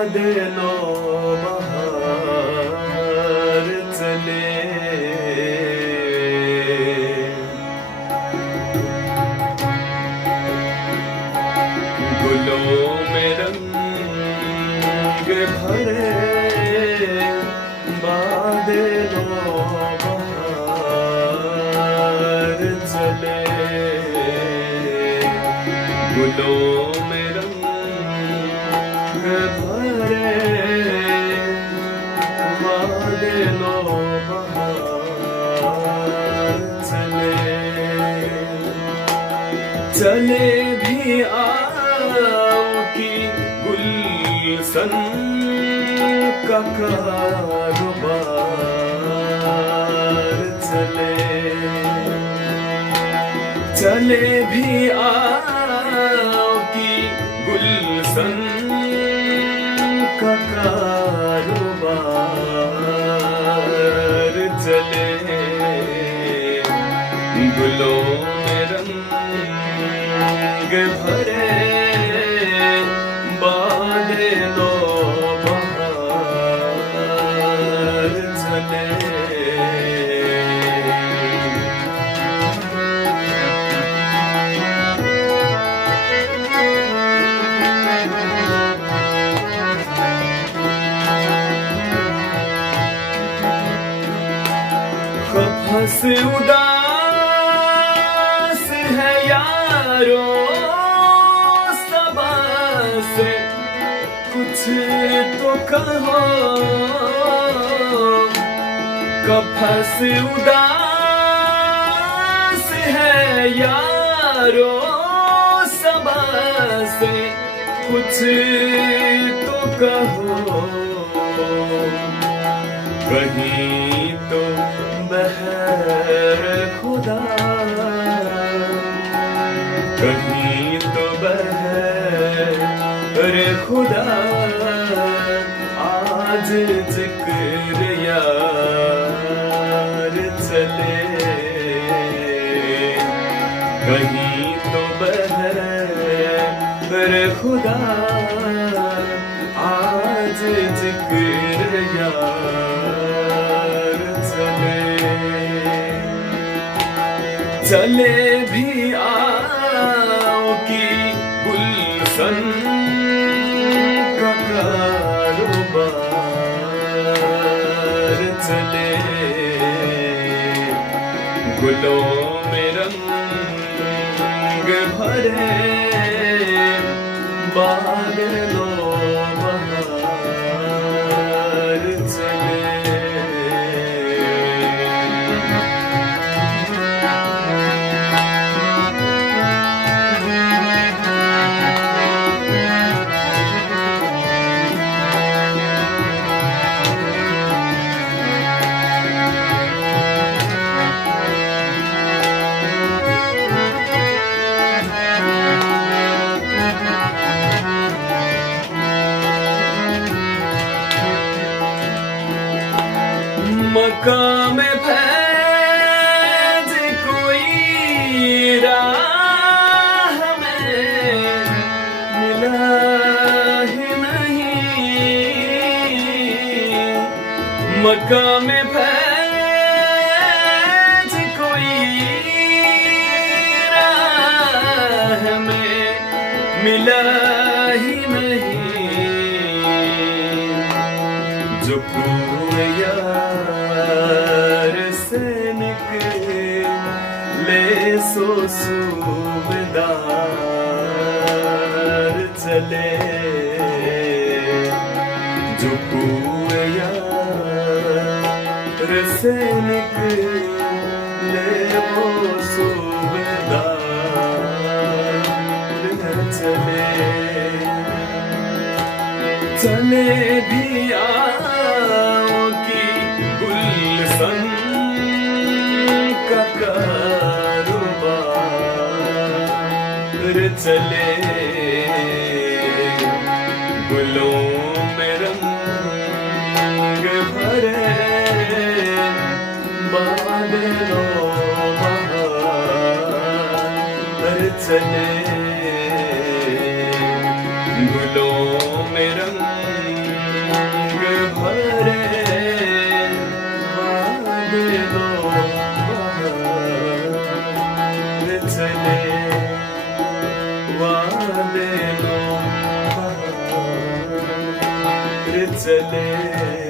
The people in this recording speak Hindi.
बादलों बहार चले, गुलों में रंग भरे, बादलों बहार चले, गुलों में रंग भरे, बादलों बहार चले, चले भी आओ की गुलशन का कारोबार चले, चले भी आओ की गुलशन का कारोबार चले, गुलों में रंग भरे, बादलों बहार चले। खफस उदास है यारों सबा से, कुछ तो कहो, खफस उदास है यारों सबा से, कुछ तो कहो, कहीं तो बहर खुदा, कहीं तो बहर खुदा, आज जिक्र यार चले, कहीं तो बहर खुदा, आज जिक्र यार चले, चले भी आओ की गुलशन का कारोबार चले, गुलों में रंग भरे, बादलों बहार चले। मकाम फैज कोई राह में मिला ही नहीं, मकाम फैज कोई राह में मिला ही नहीं, जो पूरे यार से निकले सो सूबेदार चले, जो पूरे यार से निकले वो सूबेदार चले, चले भी आओ की गुलशन का कारोबार चले, गुलों में रंग भरे, बादलों बहार चले, गुलों में रंग वादे दो बाहर चले, वादे दो बाहर चले।